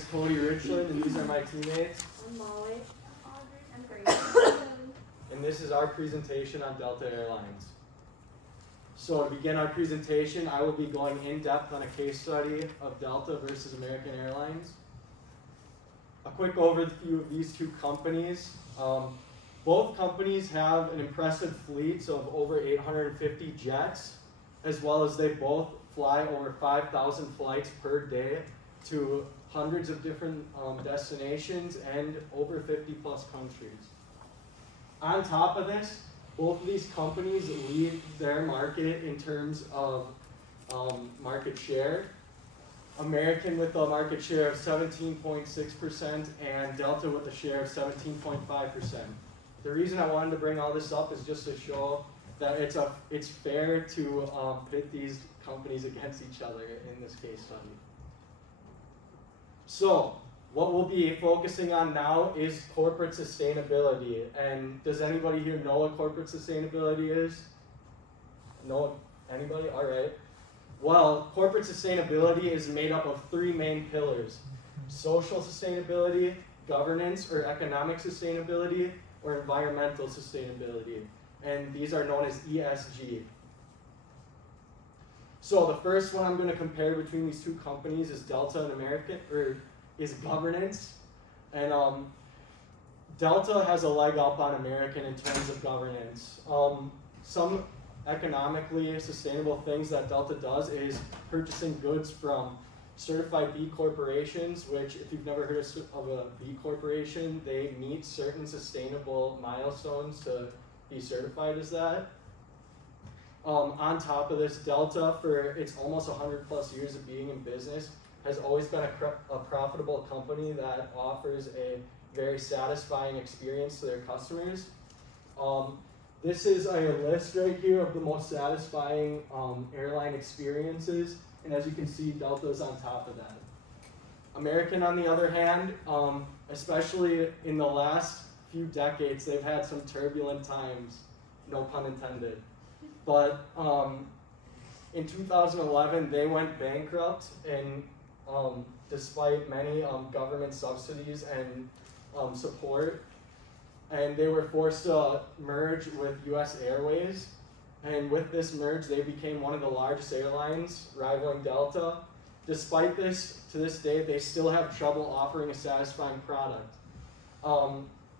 is Cody Richland, and these are my teammates. I'm Molly. I'm Audrey. I'm Grace. And this is our presentation on Delta Airlines. So to begin our presentation, I will be going in depth on a case study of Delta versus American Airlines. A quick overview of these two companies. Both companies have an impressive fleet of over 850 jets, as well as they both fly over 5,000 flights per day to hundreds of different destinations and over 50 plus countries. On top of this, both of these companies lead their market in terms of market share. American with a market share of 17.6% and Delta with a share of 17.5%. The reason I wanted to bring all this up is just to show that it's fair to pit these companies against each other in this case study. So, what we'll be focusing on now is corporate sustainability. And does anybody here know what corporate sustainability is? No? Anybody? All right. Well, corporate sustainability is made up of three main pillars: social sustainability, governance or economic sustainability, or environmental sustainability. And these are known as ESG. So the first one I'm going to compare between these two companies is Delta and American, or is governance. And Delta has a leg up on American in terms of governance. Some economically sustainable things that Delta does is purchasing goods from certified B corporations, which if you've never heard of a B corporation, they meet certain sustainable milestones to be certified as that. On top of this, Delta, for its almost 100 plus years of being in business, has always been a profitable company that offers a very satisfying experience to their customers. This is a list right here of the most satisfying airline experiences, and as you can see, Delta is on top of that. American, on the other hand, especially in the last few decades, they've had some turbulent times, no pun intended. But in 2011, they went bankrupt, and despite many government subsidies and support, and they were forced to merge with US Airways. And with this merge, they became one of the largest airlines, rivaling Delta. Despite this, to this day, they still have trouble offering a satisfying product.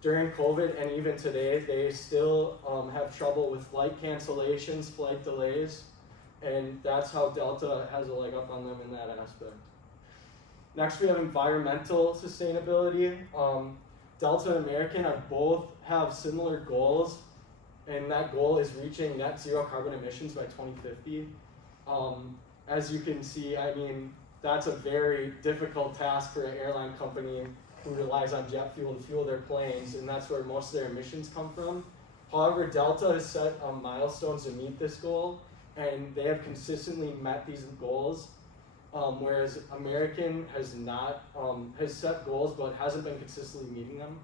During COVID and even today, they still have trouble with flight cancellations, flight delays, and that's how Delta has a leg up on them in that aspect. Next, we have environmental sustainability. Delta and American both have similar goals, and that goal is reaching net zero carbon emissions by 2050. As you can see, I mean, that's a very difficult task for an airline company who relies on jet fuel to fuel their planes, and that's where most of their emissions come from. However, Delta has set milestones to meet this goal, and they have consistently met these goals, whereas American has not, has set goals but hasn't been consistently meeting them.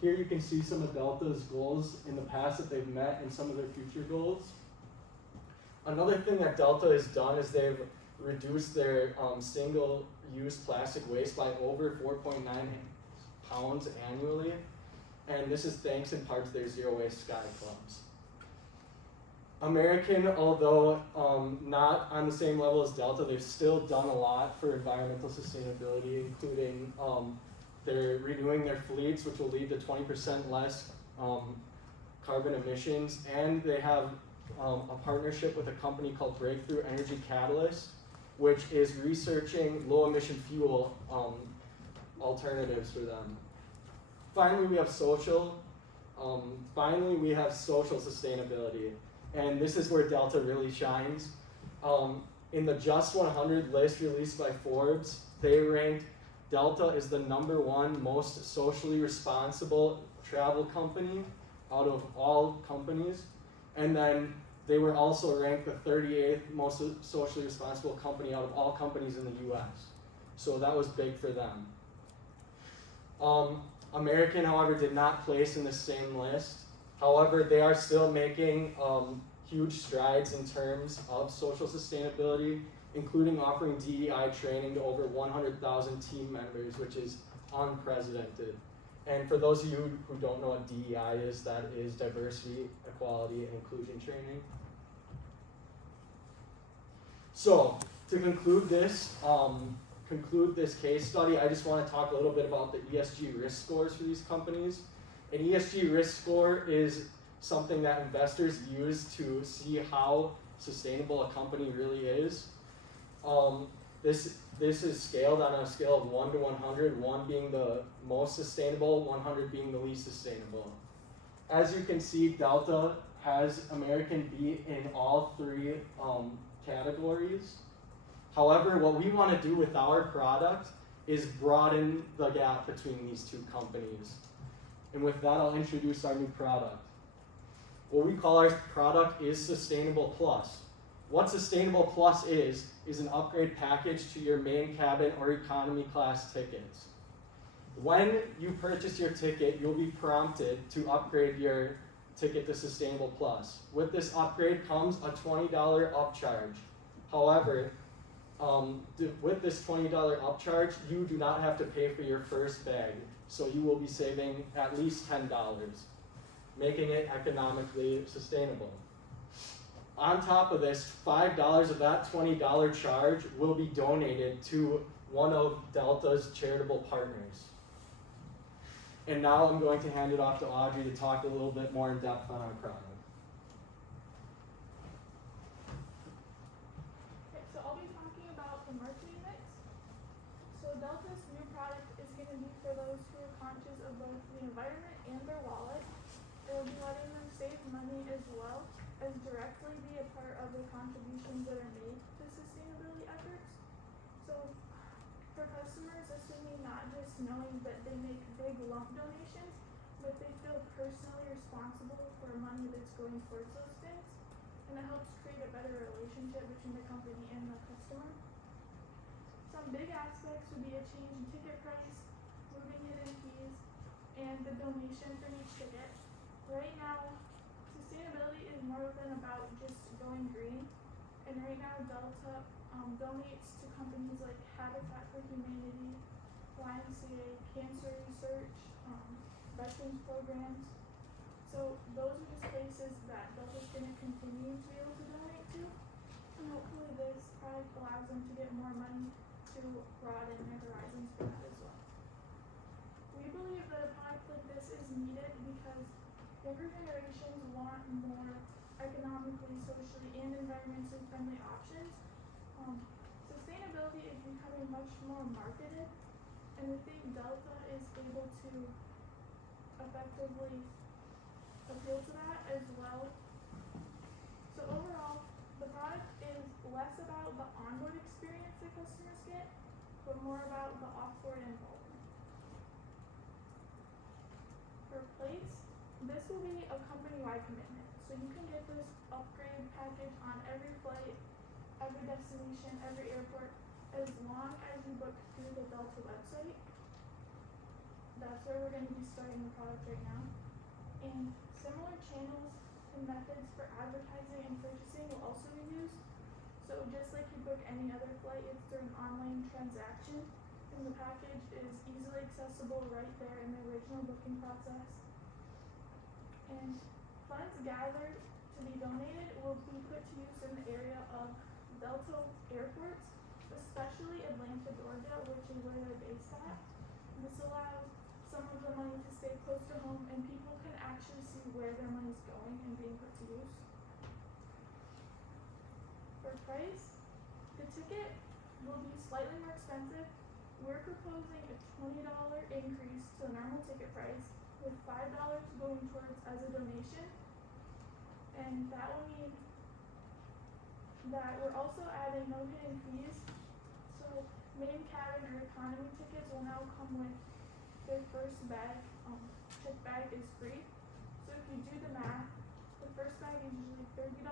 Here you can see some of Delta's goals in the past that they've met and some of their future goals. Another thing that Delta has done is they've reduced their single-use plastic waste by over 4.9 pounds annually, and this is thanks in part to their zero waste sky clubs. American, although not on the same level as Delta, they've still done a lot for environmental sustainability, including they're renewing their fleets, which will lead to 20% less carbon emissions, and they have a partnership with a company called Breakthrough Energy Catalyst, which is researching low-emission fuel alternatives for them. Finally, we have social. Social sustainability, and this is where Delta really shines. In the Just 100 list released by Forbes, they ranked Delta as the #1 most socially responsible travel company out of all companies, and then they were also ranked the 38th most socially responsible company out of all companies in the US. So that was big for them. American, however, did not place in the same list. However, they are still making huge strides in terms of social sustainability, including offering DEI training to over 100,000 team members, which is unprecedented. And for those of you who don't know what DEI is, that is diversity, equality, and inclusion training. So, to conclude this case study, I just want to talk a little bit about the ESG risk scores for these companies. An ESG risk score is something that investors use to see how sustainable a company really is. This is scaled on a scale of 1 to 100, 1 being the most sustainable, 100 being the least sustainable. As you can see, Delta has American beat in all 3 categories. However, what we want to do with our product is broaden the gap between these 2 companies. And with that, I'll introduce our new product. What we call our product is Sustainable Plus. What Sustainable Plus is an upgrade package to your main cabin or economy class tickets. When you purchase your ticket, you'll be prompted to upgrade your ticket to Sustainable Plus. With this upgrade comes a $20 upcharge. However, with this $20 upcharge, you do not have to pay for your first bag, so you will be saving at least $10, making it economically sustainable. On top of this, $5 of that $20 charge will be donated to one of Delta's charitable partners. And now I'm going to hand it off to Audrey to talk a little bit more in depth on our product. Okay, so I'll be talking about the marketing mix. So Delta's new product is going to be for those who are conscious of both the environment and their wallet. It will be letting them save money as well as directly be a part of the contributions that are made to sustainability efforts. So for customers, this will mean not just knowing that they make big lump donations, but they feel personally responsible for money that's going towards those things, and it helps create a better relationship between the company and the customer. Some big aspects would be a change in ticket price, moving hidden fees, and the donation for each ticket. Right now, sustainability is more than about just going green, and right now Delta donates to companies like Habitat for Humanity, YMCA, Cancer Research, veterans programs. So those are just places that Delta's going to continue to be able to donate to, and hopefully this product allows them to get more money to broaden their horizons for that as well. We believe that a product like this is needed because younger generations want more economically, socially, and environmentally friendly options. Sustainability is becoming much more marketed, and we think Delta is able to effectively appeal to that as well. So overall, the product is less about the onboard experience that customers get, but more about the offboard involvement. For Place, this will be a company-wide commitment. So you can get this upgrade package on every flight, every destination, every airport, as long as you book through the Delta website. That's where we're going to be starting the product right now. And similar channels and methods for advertising and purchasing will also be used. So just like you book any other flight, it's through an online transaction, and the package is easily accessible right there in the original booking process. And funds gathered to be donated will be put to use in the area of Delta airports, especially Atlanta, Georgia, which is where they're based at. This allows some of the money to stay close to home, and people can actually see where their money's going and being put to use. For price, the ticket will be slightly more expensive. We're proposing a $20 increase to the normal ticket price, with $5 going towards as a donation. And that will mean that we're also adding no hidden fees. So main cabin or economy tickets will now come with their first bag. Check bag is free. So if you do the math, the first bag is usually $30.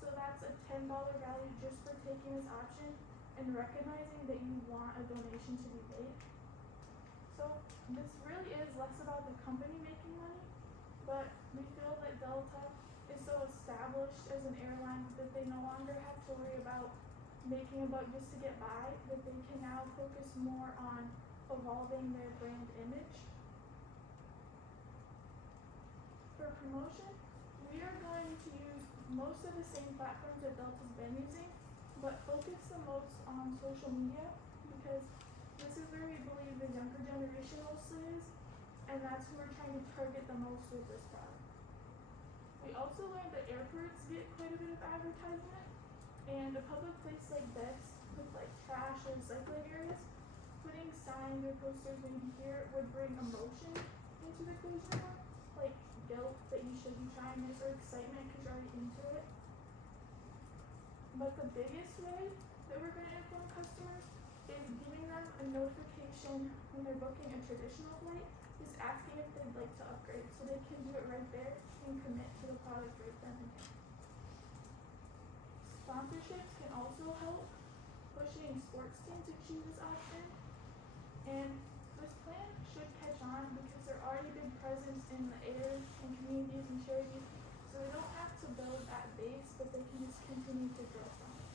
So that's a $10 value just for taking this option and recognizing that you want a donation to be made. So this really is less about the company making money, but we feel that Delta is so established as an airline that they no longer have to worry about making a buck just to get by, that they can now focus more on evolving their brand image. For promotion, we are going to use most of the same platforms that Delta's been using, but focus the most on social media because this is where we believe the younger generation mostly is, and that's who we're trying to target the most with this product. We also learned that airports get quite a bit of advertisement, and a public place like this, with like trash or recycling areas, putting signs or posters maybe here would bring emotion into the closure room, like guilt that you should be trying this or excitement because you're already into it. But the biggest way that we're going to inform customers is giving them a notification when they're booking a traditional flight, just asking if they'd like to upgrade so they can do it right there and commit to the product right then and there. Sponsorships can also help pushing sports teams to choose this option, and this plan should catch on because they're already big presence in the air and communities and charities, so they don't have to build that base, but they can just continue to grow from it.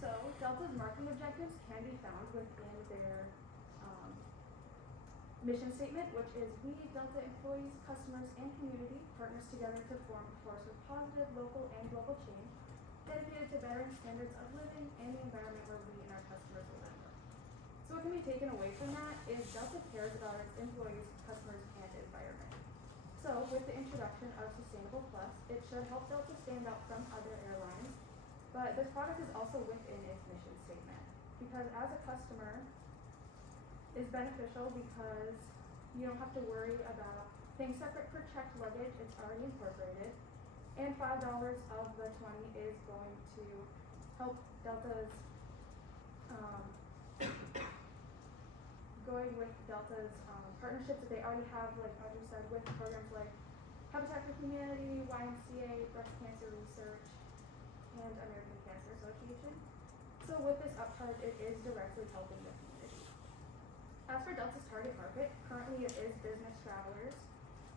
So Delta's marketing objectives can be found within their mission statement, which is we, Delta employees, customers, and community, partners together to form a force of positive local and global change, dedicated to bettering standards of living and the environment where we and our customers will live. So what can be taken away from that is Delta cares about its employees, customers, and environment. So with the introduction of Sustainable Plus, it should help Delta stand out from other airlines, but this product is also within its mission statement, because as a customer, is beneficial because you don't have to worry about paying separate for checked luggage, it's already incorporated, and $5 of the 20 is going to help Delta's, going with Delta's partnerships that they already have, like Audrey said, with programs like Habitat for Humanity, YMCA, Breast Cancer Research, and American Cancer Association. So with this upcharge, it is directly helping the community. As for Delta's target market, currently it is business travelers.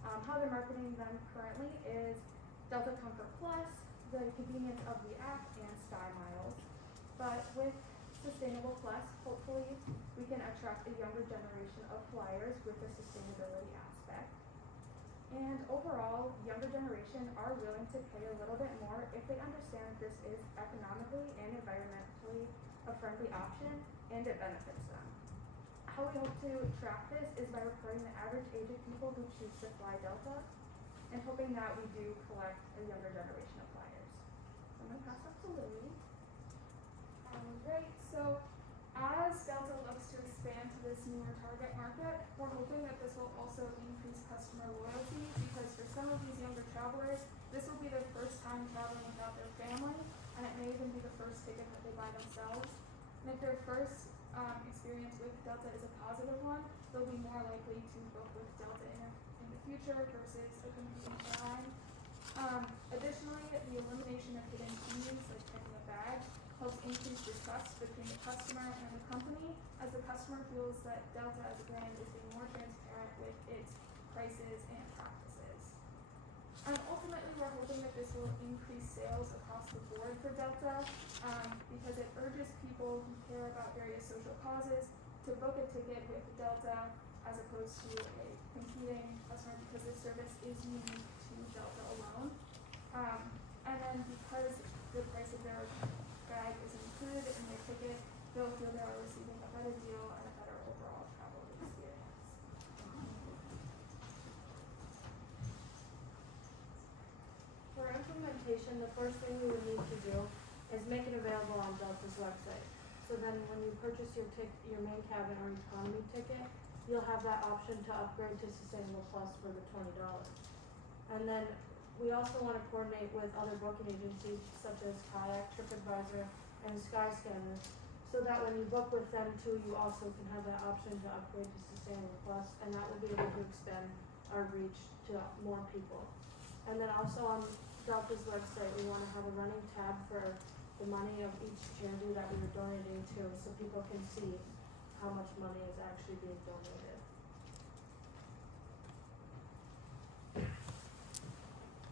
How they're marketing them currently is Delta Comfort Plus, the convenience of the app, and Sky Miles. But with Sustainable Plus, hopefully we can attract a younger generation of flyers with the sustainability aspect. And overall, younger generation are willing to pay a little bit more if they understand that this is economically and environmentally a friendly option and it benefits them. How we hope to track this is by recording the average age of people who choose to fly Delta and hoping that we do collect a younger generation of flyers. I'm going to pass up to Lily. Alright, so as Delta looks to expand to this newer target market, we're hoping that this will also increase customer loyalty because for some of these younger travelers, this will be their first time traveling without their family, and it may even be the first ticket that they buy themselves. And if their first experience with Delta is a positive one, they'll be more likely to book with Delta in the future versus a competing airline. Additionally, the elimination of hidden fees, like checking a bag, helps increase the trust between the customer and the company, as the customer feels that Delta as a brand is being more transparent with its prices and practices. And ultimately, we're hoping that this will increase sales across the board for Delta because it urges people who care about various social causes to book a ticket with Delta as opposed to a competing customer because this service is unique to Delta alone. And then because the price of their bag is included in their ticket, they'll feel they are receiving a better deal and a better overall travel experience. For implementation, the first thing we would need to do is make it available on Delta's website. So then when you purchase your main cabin or economy ticket, you'll have that option to upgrade to Sustainable Plus for the $20. And then we also want to coordinate with other booking agencies such as Kayak, TripAdvisor, and Skyscanner, so that when you book with them too, you also can have that option to upgrade to Sustainable Plus, and that will be able to expand our reach to more people. And then also on Delta's website, we want to have a running tab for the money of each charity that we are donating to, so people can see how much money is actually being donated.